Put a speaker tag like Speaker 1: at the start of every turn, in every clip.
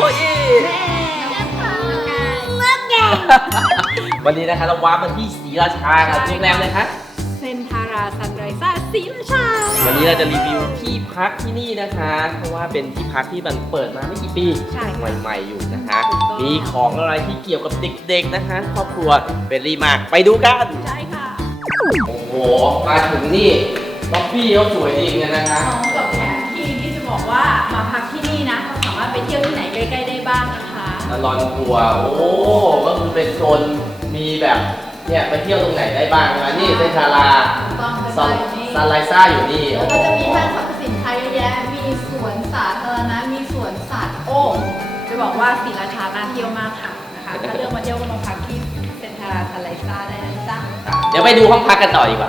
Speaker 1: อี้วันนี้นะคะเราว้ามาที่ศรีราชาค่ะโรงแรมเลยคะ
Speaker 2: เซนทาราซันไรซ่าศรีราชา
Speaker 1: วันนี้เราจะรีวิวที่พักที่นี่นะคะเพราะว่าเป็นที่พักที่มันเปิดมาไม่กี่ปีใหม่ๆอยู่นะคะมีของอะไรที่เกี่ยวกับเด็กๆนะคะครอบครัวเป็นรีมากไปดูกัน
Speaker 2: ใช่ค่ะ
Speaker 1: โอ้โหมาถึงนี่ล็อบบี้เขาสวยดีกันนะคะ
Speaker 2: พร้อมกับแผนที่จะบอกว่ามาพักที่นี่นะเราสามารถไปเที่ยวที่ไหนใกล้ๆได้บ้างนะคะ
Speaker 1: แล้วรอนทัวร์โอ้ก็คือเป็นโซนมีแบบเนี่ยไปเที่ยวตรงไหนได้บ้างนะนี่เซนทาราซันไลซ่าอยู่นี่
Speaker 2: แล้วก็จะมีห้างสรรพสินค้าเยอะแยะมีสวนสาธารณะมีสวนสัตว์โอ้จะบอกว่าศรีราชาน่าเที่ยวมากค่ะนะคะถ้าเลือกมาเที่ยวก็มาพักที่เซนทาราซันไลซ่าได้นะจ๊ะ
Speaker 1: เดี๋ยวไปดูห้องพักกันต่อดีกว่า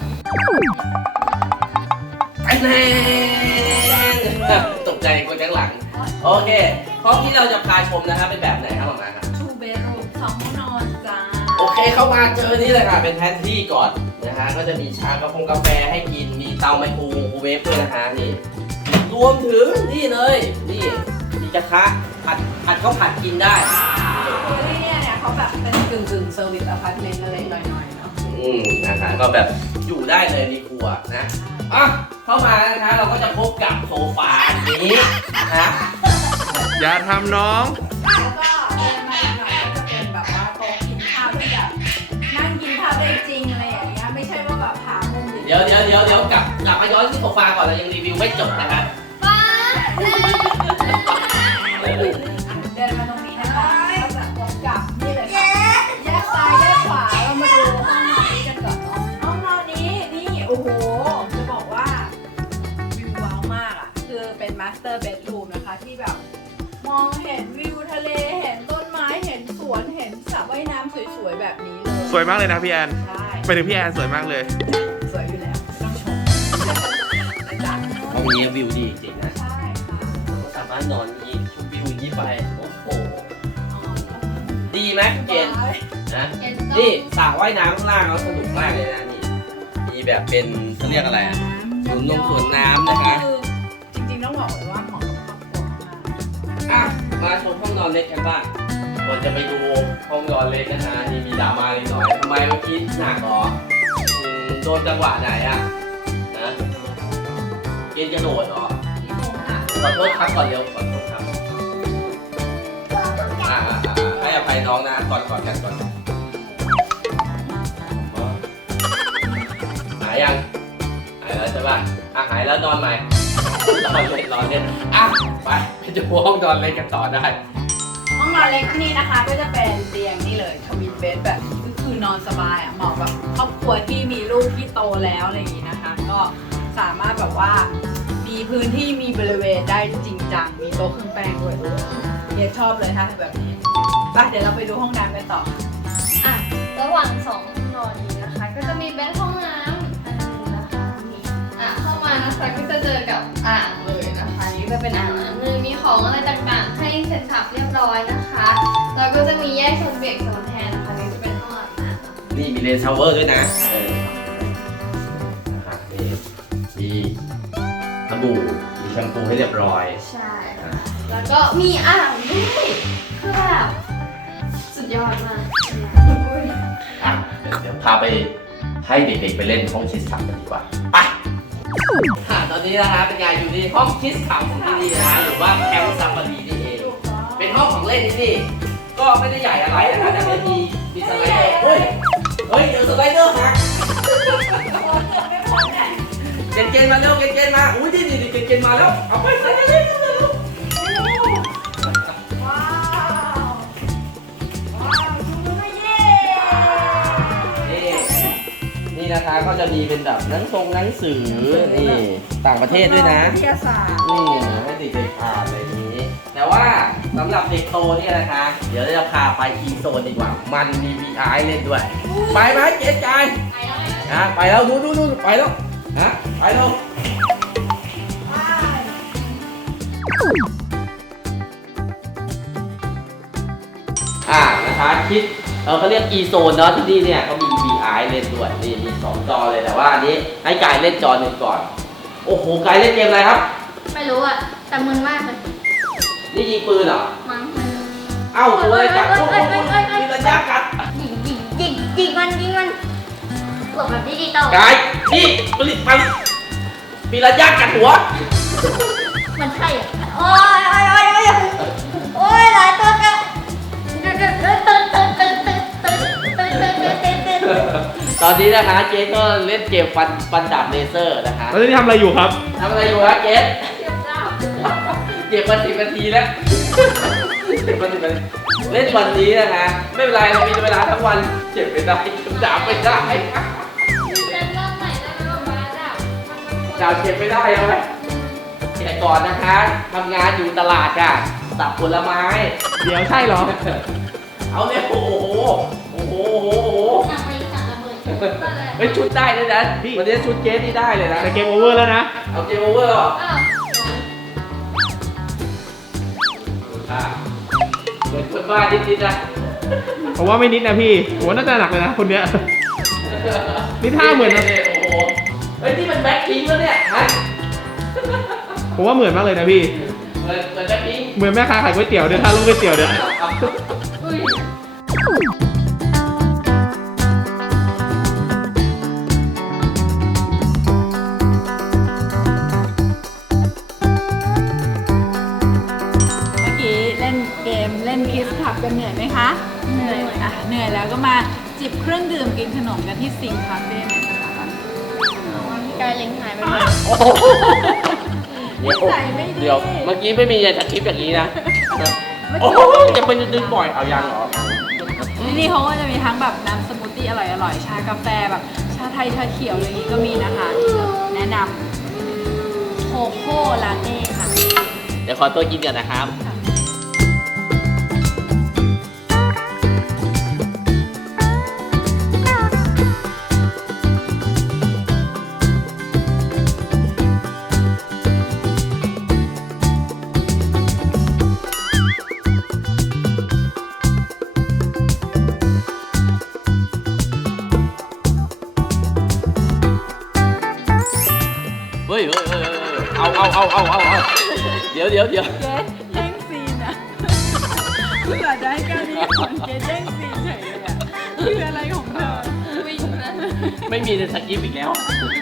Speaker 1: ไอ้แน่ตกใจคนข้างหลังโอเคห้องที่เราจะพาชมนะครับเป็นแบบไหนครับหมอมาครับ
Speaker 2: 2 bedroom 2 ห้องนอนจ้า
Speaker 1: โอเคเข้ามาเจอนี่เลยค่ะเป็นแพนทรีก่อนนะฮะก็จะมีชากาแฟให้กินมีเตาไมโครเวฟด้วยนะคะนี่รวมถึงนี่เลยนี่มีกระทะผัดข้าวผัดกินได้
Speaker 2: คือที่เนี่ยเขาแบบเป็นกึ่งเซอร์วิสอพาร์ตเมนต์อะไรหน่อยๆเนาะ
Speaker 1: นะคะก็แบบอยู่ได้เลยมีครัวนะอ่ะเข้ามานะคะเราก็จะพบกับโซฟาอันนี้นะ
Speaker 3: อย่าทำน้อง
Speaker 2: แล้วก็เดินมาหน่อยก็จะเป็นแบบว่าโต๊ะกินข้าวที่แบบนั่งกินข้าวได้จริงอะไรอย่างเงี้ยไม่ใช่ว่าแบบหามุม
Speaker 1: เดี๋ยวกลับมาย้อนที่โซฟาก่อนเรายังรีวิวไม่จบนะคะ
Speaker 2: เดินมาตรงนี้นะคะก็จะพบกับนี่เลยค่ะแยกซ้ายแยกขวาเรามาดูห้องนอนนี้กันก่อนเนาะห้องนอนนี้นี่โอ้โหจะบอกว่าวิวว้าวมากอ่ะคือเป็นมาสเตอร์เบดรูมนะคะที่แบบมองเห็นวิวทะเลเห็นต้นไม้เห็นสวนเห็นสระว่ายน้ำสวยๆแบบนี้เลย
Speaker 3: สวยมากเลยนะพี่แอน
Speaker 2: ใช่
Speaker 3: ไปถึงพี่แอนสวยมากเลย
Speaker 2: สวยอยู่แล้วต้องชม
Speaker 1: ห้องนี้วิวดีจริงนะ
Speaker 2: ใช่ค่ะ
Speaker 1: สามารถนอนยิงวิวนี้ไปโอ้โหดีไหมเกณฑ์นะนี่สระว่ายน้ำข้างล่างเขาสนุกมากเลยนะนี่มีแบบเป็นเขาเรียกอะไรอะสวนน้ำนะคะ
Speaker 2: จริงๆต้องบอกเลยว่าเหมาะกับครอบครัวมาก
Speaker 1: มาชมห้องนอนเล็กกันบ้างก่อนจะไปดูห้องนอนเล็กนะคะนี่มีดราม่าเล็กน้อยทำไมเมื่อกี้หนักหรอโดนจังหวะไหนอะนะเกณฑ์กระโดดหรอขอโทษครับก่อนเร็วขอโทษครับให้อภัยน้องนะก่อนกันก่อนหายยังหายแล้วใช่ป่ะหายแล้วนอนใหม่นอนเล่นไปจะพูดห้องนอนเล็กกันต่อได้
Speaker 2: ห้องนอนเล็กที่นี่นะคะก็จะเป็นเตียงนี่เลยทวินเบดแบบก็คือนอนสบายอ่ะเหมาะกับครอบครัวที่มีลูกที่โตแล้วอะไรอย่างนี้นะคะก็สามารถแบบว่ามีพื้นที่มีบริเวณได้จริงจังมีโต๊ะเครื่องแป้งด้วยเดี๋ยวชอบเลยค่ะแบบนี้ไปเดี๋ยวเราไปดูห้องน้ำกันต่อ
Speaker 4: ระหว่าง2 ห้องนอนนี้นะคะก็จะมีเป็นห้องน้ำอันนี้นะคะเข้ามานะคะก็จะเจอกับอ่างเลยนะคะนี่จะเป็นอ่างน้ำเลยมีของอะไรต่างๆให้เสร็จสับเรียบร้อยนะคะแล้วก็จะมีแยกโซนเบรกโซนแทนนะคะนี่จะเป็นห้องอาบน้ำ
Speaker 1: นี่มีเลนชาวเวอร์ด้วยนะมีสบู่มีแชมพูให้เรียบร้อย
Speaker 4: ใช่แล้วก็มีอ่างด้วยคือแบบสุดยอดมาก
Speaker 1: เดี๋ยวพาไปให้เด็กๆไปเล่นห้องคิดขับกันดีกว่าไปตอนนี้นะคะเป็นไงอยู่ในห้องคิดขับของที่นี่นะหรือว่าแคมป์ซัมบารีนี่เองเป็นห้องของเล่นที่นี่ก็ไม่ได้ใหญ่อะไรนะคะแต่มีสไลเดอร์เฮ้ยเดี๋ยวสไลเดอร์หักเกณฑ์มาเร็วเกณฑ์มาอุ้ยนี่เกณฑ์มาแล้วเอาไปใส่กันเลยนี่นะคะก็จะมีเป็นแบบหนังสือนี่ต่างประเทศด้วยนะ
Speaker 2: วิทยาศาสตร์
Speaker 1: นี่ให้เด็กๆอ่านอะไรนี้แต่ว่าสำหรับเด็กโตเนี่ยนะคะเดี๋ยวเราพาไปอีโซนดีกว่ามันมี VR เล่นด้วยไปไหมเจ๊ใจไปแล้วดูไปแล้วไปแล้วนะคะคิดเขาเรียก e-zone เนาะที่นี่เนี่ยเขามี VR เล่นด้วยนี่มี2 จอเลยแต่ว่าอันนี้ให้กายเล่นจอ1ก่อนโอ้โหกายเล่นเกมอะไรครับ
Speaker 4: ไม่รู้อ่ะแต่มึนมากเลย
Speaker 1: นี่ยิงปืนเหรอ
Speaker 4: มั้ง
Speaker 1: เอ้าตัวอะไรกัดโอ้โหมีระยะกัด
Speaker 4: ยิงมันหลบแบบดิจิตอล
Speaker 1: กายนี่ผลิตมันมีระยะกัดหัว
Speaker 4: มันใช่อ่ะโอ้ยหลายตัวกัน
Speaker 1: ตอนนี้นะคะเจสก็เล่นเกมฟันดาบเลเซอร์นะคะ
Speaker 3: แล้วนี่ทำอะไรอยู่ครับ
Speaker 1: ทำอะไรอยู่ฮะเจสเก็บมา10 นาทีแล้วเก็บมา10 นาทีเล่นวันนี้นะคะ ไม่เป็นไรเรามีเวลาทั้งวันเก็บไม่ได้เก็บดาบไม่ได้ดาบเก็บไม่ได้เอาไหมแต่ก่อนนะคะทำงานอยู่ตลาดค่ะตัดผลไม้
Speaker 3: เดี๋ยวใช่เหรอ
Speaker 1: เอาเนี่ยโอ้โหเฮ้ยชุดได้เลยนะวันนี้ชุดเกสนี่ได้เลยนะ
Speaker 3: แต่เกมโอเวอร์แล้วนะ
Speaker 1: เอาเกมโอเวอร์หรอเหมือนคนบ้านิดๆนะ
Speaker 3: ผมว่าไม่นิดนะพี่ผมว่าน่าจะหนักเลยนะคนเนี้ย นี่ท่าเหมือนนะ
Speaker 1: โอ้โหเฮ้ยนี่มันแบ็คพิงค์แล้วเนี่ยฮะ
Speaker 3: ผมว่าเหมือนมากเลยนะพี่
Speaker 1: เหมือนแบ็คพิงค์
Speaker 3: เหมือนแม่ค้าขายก๋วยเตี๋ยวเดี๋ยวท่าลูกก๋วยเตี๋ยวเดี๋ยว
Speaker 2: เมื่อกี้เล่นเกมเล่นคิสขับกันเหนื่อยไหมคะเหนื่อยอ่ะเหนื่อยแล้วก็มาจิบเครื่องดื่มกินขนมกันที่ซิงคาเฟ่เลยนะคะ
Speaker 4: กายเล็งหายไปหมด
Speaker 1: เดี๋ยวเมื่อกี้ไม่มีสคริปต์อย่างนี้นะโอ้โหจะเป็นดึงบ่อยเอายังเหรอ
Speaker 2: ที่นี่เขาก็จะมีทั้งแบบน้ำสมูทตี้อร่อยๆชากาแฟแบบชาไทยชาเขียวอะไรอย่างนี้ก็มีนะคะแนะนำโคโค่ลาเต้ค่ะ
Speaker 1: เดี๋ยวขอตัวกินก่อนนะครับ เฮ้ยเอาเดี๋ยว
Speaker 2: เกดแย่งซีนอะเผื่อจะให้การนี้ก่อนเกดแย่งซีนเฉยเลยอะคืออะไรของเธอ
Speaker 4: วิ่งนะ
Speaker 1: ไม่มีในสคริปต์อีกแล้ว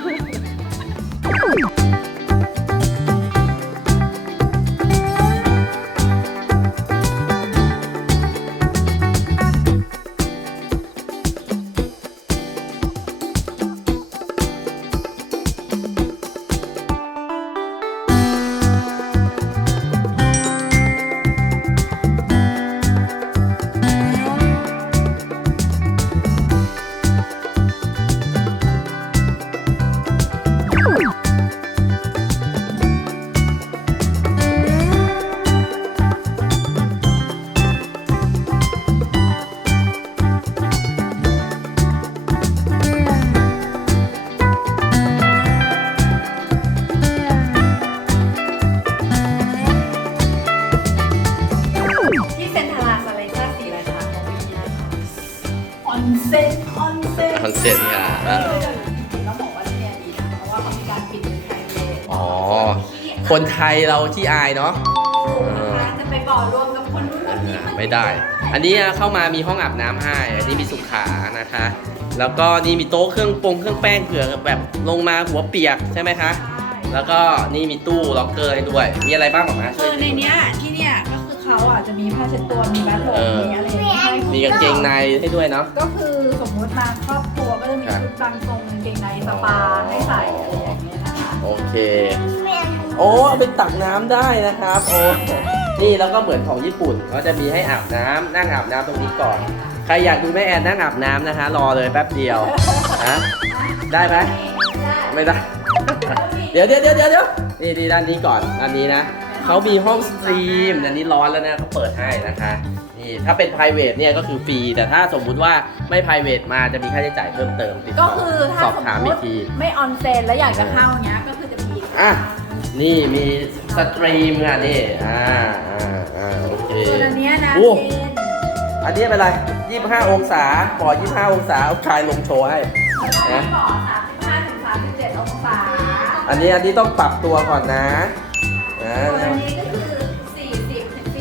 Speaker 2: ที่เซ็นทรัลลาซาเลซ่าสีอะไรคะของปีนี้นะคะออนเซ็น
Speaker 1: คอนเซ็ปต์ค่ะ
Speaker 2: ต้องบอกว่าที่เนี่ยดีนะเพราะว่าเขามีการปิดเป็นไพรเวท
Speaker 1: อ๋อ คนไทยเราที่อายเนาะ
Speaker 2: นะคะจะไปก่อรวมกับคนนู้นคนนี้
Speaker 1: ไม่ได้ อันนี้เข้ามามีห้องอาบน้ำให้อันนี้มีสุขานะคะ แล้วก็นี่มีโต๊ะเครื่องแป้งเผื่อแบบลงมาหัวเปียกใช่ไหมคะ แล้วก็นี่มีตู้ล็อกเกอร์ให้ด้วย มีอะไรบ้างของนะช่วย
Speaker 2: ในเนี้ยที่เนี่ยก็คือเขาอ่ะจะมีผ้าเช็ดตัวมีแบทโหลมีอะไรอย่างเงี้ย
Speaker 1: มีกางเกงในให้ด้วยเนาะ
Speaker 2: ก็คือสมมติมาครอบครัวก็จะมีชุดบางทรงกางเกงในสปาให้ใส่อะไรอย่างเงี้ยนะคะ
Speaker 1: โอเค โอ้เอาไปตักน้ำได้นะครับ โอ้ นี่แล้วก็เหมือนของญี่ปุ่นเขาจะมีให้อาบน้ำนั่งอาบน้ำตรงนี้ก่อน ใครอยากดูแม่แอนนั่งอาบน้ำนะคะ รอเลยแป๊บเดียวฮะได้ไหมไม่ได้ เดี๋ยวนี่ด้านนี้ก่อนด้านนี้นะเขามีห้องสตรีมอันนี้ร้อนแล้วนะเขาเปิดให้นะคะนี่ถ้าเป็น private เนี่ยก็คือฟรีแต่ถ้าสมมุติว่าไม่ private มาจะมีค่าใช้จ่ายเพิ่มเติมติดต่
Speaker 2: ก็คือถ้า
Speaker 1: สอบ
Speaker 2: สม
Speaker 1: ถาม
Speaker 2: ม
Speaker 1: อีก
Speaker 2: ติ
Speaker 1: ที
Speaker 2: ไม่ออนเซ็นแล้วอยากจะเข้าเนี้ยก็คือจะมี
Speaker 1: อ่ะนี่มีสตรีมค่ะนี่โอเค
Speaker 2: ส่วนอันเนี้ยนะ
Speaker 1: โอ้
Speaker 2: เจน
Speaker 1: อันนี้เป็นอะไร25 องศาปอ25 องศาเอาคลายลงโชว์ให้
Speaker 2: แล้วก็
Speaker 1: นะ
Speaker 2: มีบ่อ35ถึง37องศา
Speaker 1: อันนี้ต้องปรับตัวก่อนนะ
Speaker 2: ส่วนอันนี้ก็คือ40ถึง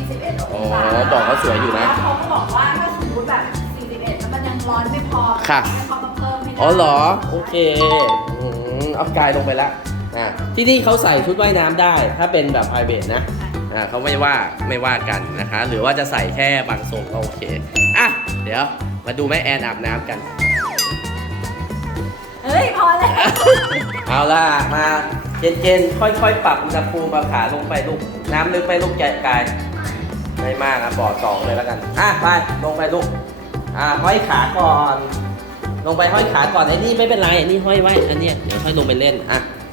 Speaker 1: บอกเขาสวยอยู่นะ
Speaker 2: แล้วเขาก็บอกว่าถ้าสมมติแบบ41แล้วมันยังร้อนไม่พอ
Speaker 1: ค่ะ
Speaker 2: เขามาเพิ่มให้ได้
Speaker 1: อ๋อเหรอ โอเคเอากายลงไปละที่นี่เขาใส่ชุดว่ายน้ำได้ ถ้าเป็นแบบ private นะเขาไม่ว่ากันนะคะ หรือว่าจะใส่แค่บางทรงก็โอเคอ่ะเดี๋ยวมาดูแม่แอนอาบน้ำกัน
Speaker 2: เฮ้ยพอแล้ว
Speaker 1: เอาล่ะ มาเย็นๆ ค่อยๆ ปรับอุณหภูมิเอาขาลงไปลูก น้ำลึกไปลูกกายไม่มากบ่อ2เลยแล้วกัน ไปลงไปลูก ห้อยขาก่อน ลงไปห้อยขาก่อนไอ้นี่ไม่เป็นไรไอ้นี่ห้อยไว้ อันเนี้ยเดี๋ยวค่อยลงไปเล่น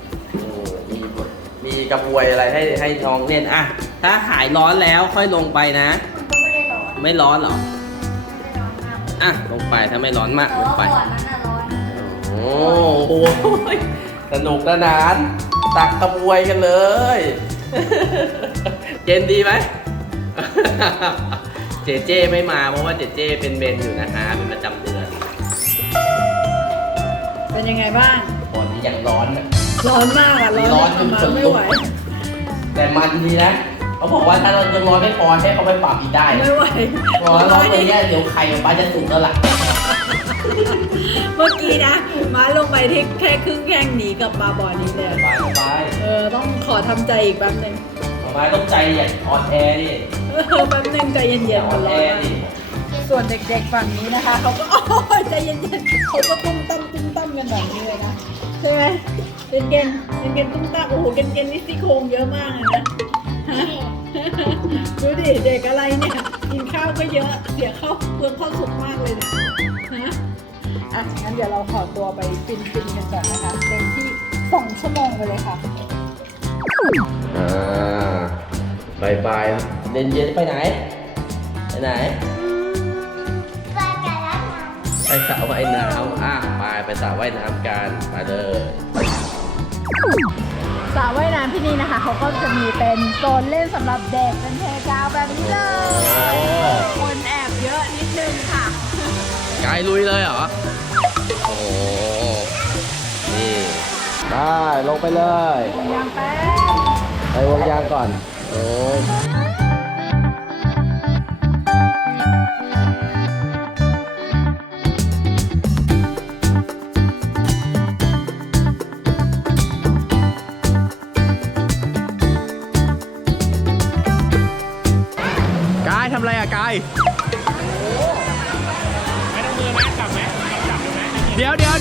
Speaker 1: มีกระบวยอะไรให้น้องเล่นถ้าหายร้อนแล้วค่อยลงไปนะ
Speaker 2: มันก็ไม่ได้ร้อน
Speaker 1: ไม่ร้อนเหรอ
Speaker 2: ไม่ได้ร้อนมาก
Speaker 1: ลงไปถ้าไม่ร้อนมาก
Speaker 2: แต่
Speaker 1: ลง
Speaker 2: ว่า
Speaker 1: ไป
Speaker 2: ก่อนนั้นน่ะร้อน
Speaker 1: โอ้โหสนุกสนานตักกระบวยกันเลย เย็นดีไหม เจเจไม่มาเพราะว่าเจเจเป็นเมนอยู่นะคะเป็นประจำเดือน
Speaker 2: เป็นยังไงบ้าง
Speaker 1: ตอนนี้ยังร้อนนะ
Speaker 2: ร้อนมากอ่ะ
Speaker 1: ร้อนจน
Speaker 2: มา
Speaker 1: ขน
Speaker 2: ไม่
Speaker 1: ลุก
Speaker 2: ไหว
Speaker 1: แต่มันดีนะเขาบอกว่าถ้าเรายังร้อนไม่พอให้เขาไปปรับอีกได้
Speaker 2: ไม่ไหว
Speaker 1: ร้อนไปเนี่ยเดี๋ยวไข่ออกมาจะสุกแล้วล่ะ
Speaker 2: เมื่อกี้นะม้าลงไปที่แค่ครึ่งแข้งหนีกลับมาบ่อนี้เลย
Speaker 1: สบาย
Speaker 2: ต้องขอทำใจอีกแป๊บหนึง
Speaker 1: สบายต้องใจอย่าอ่อนแอดิ
Speaker 2: แป๊บหนึงใจเย็
Speaker 1: อย่าน
Speaker 2: ๆ
Speaker 1: อ่
Speaker 2: มั
Speaker 1: อน น
Speaker 2: ร้
Speaker 1: แอ
Speaker 2: อน
Speaker 1: ดิ
Speaker 2: ส่วนเด็กๆฝั่งนี้นะคะเขาก็ ใจเย็นๆเขาก็ตุ้มตั้มกันแบบนี้เลยนะใช่ไหมเกนตุ้มตั้มโอ้โหเกนนี่ซี่โครงเยอะมากเลยนะฮะดูดิเด็กอะไรเนี่ยกินข้าวก็เยอะเสียข้าวเปลืองข้าวสุกมากเลยเนี่ยฮะงั้นเดี๋ยวเราขอตัวไปฟินกันก่อนนะคะเต็มที่2 ชั่วโมงไปเลยค่ะ
Speaker 1: บายครับเย็นๆไปไหน ไปไหน ไปสระว่ายน้ำไปสระว่ายน้ำกันมาเลย
Speaker 2: สระว่ายน้ำที่นี่นะคะเขาก็จะมีเป็นโซนเล่นสำหรับเด็กเป็นเพลย์กราวด์แบบนี้เลยคนแอบเยอะนิดนึงค่ะ
Speaker 1: กายลุยเลยเหรอ โอ้โห นี่ได้ลงไปเลย
Speaker 2: ยางแป๊บ
Speaker 1: ไปวงยางก่อน โอ้ย
Speaker 3: กายทำอะไรอะกายไม่ต้องมือไหมจับไหมจับไหมเดี๋ยวเดี๋ยว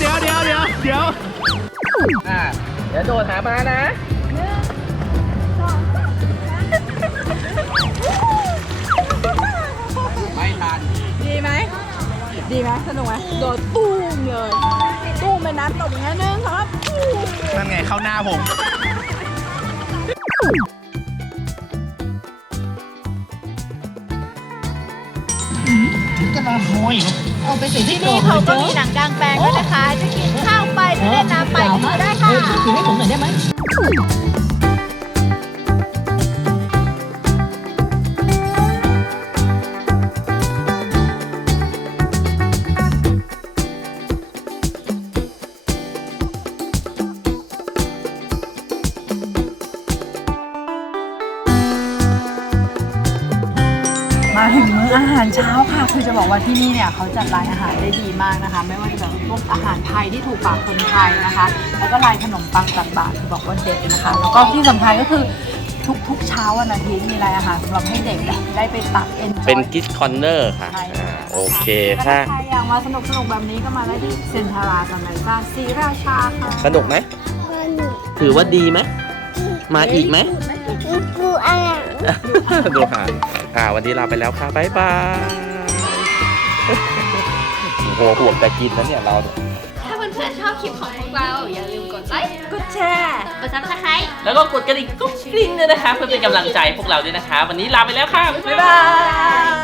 Speaker 1: โดดหามานะ ไม่ทัน
Speaker 2: ดีไหมสนุกไหมโดดตุ้มเลยตุ้มเป็นน้ำตกอย่างนี้1 2 3
Speaker 3: นั่นไงเข้าหน้าผม
Speaker 2: ที่นี่เขาก็มีหนังกลางแปลงด้วยนะคะจะกินข้าวไปจะเล่นน้ำไปก็ได้ค่ะ มาถึงมื้ออาหารเช้าค่ะ คือจะบอกว่าที่นี่เนี่ยเขาจัดรายอาหารได้ดีมากนะคะ ไม่ว่าจะแบบพวกอาหารไทยที่ถูกปากคนไทยนะคะ แล้วก็รายขนมปังตักบาตรคือบอกว่าเด็ดนะคะ แล้วก็ที่สำคัญก็คือทุกเช้าวันอาทิตย์มีรายอาหารสำหรับให้เด็กได้ไปตักเอ็นจอย
Speaker 1: เป็นกิฟต์คอนเนอร์ค่ะ
Speaker 2: ใช่
Speaker 1: โอเค
Speaker 2: แล้ว
Speaker 1: ค่ะ
Speaker 2: ถ้าใครอยากมาสนุกแบบนี้ก็มาได้ที่เซ็นทรัลซันไลซ่าศรีราชาค่ะ
Speaker 1: สนุกไหม ถือว่าดีไหม มาอีกไหม ดูหางวันนี้ลาไปแล้วค่ะ บ๊ายบาย โอ้โหห่วงแต่กินนะเนี่ยเราเนี่ย
Speaker 4: ถ้าเพื่อนๆชอบคลิปของพวกเรา อย่าลืมกดไลค์
Speaker 2: กดแชร์
Speaker 4: กดซับสไครต์
Speaker 1: แล้วก็กดกระดิ่งกุ้งกริ้งด้วยนะคะ เพื่อเป็นกำลังใจพวกเราด้วยนะคะ วันนี้ลาไปแล้วค่ะ
Speaker 2: บ๊ายบาย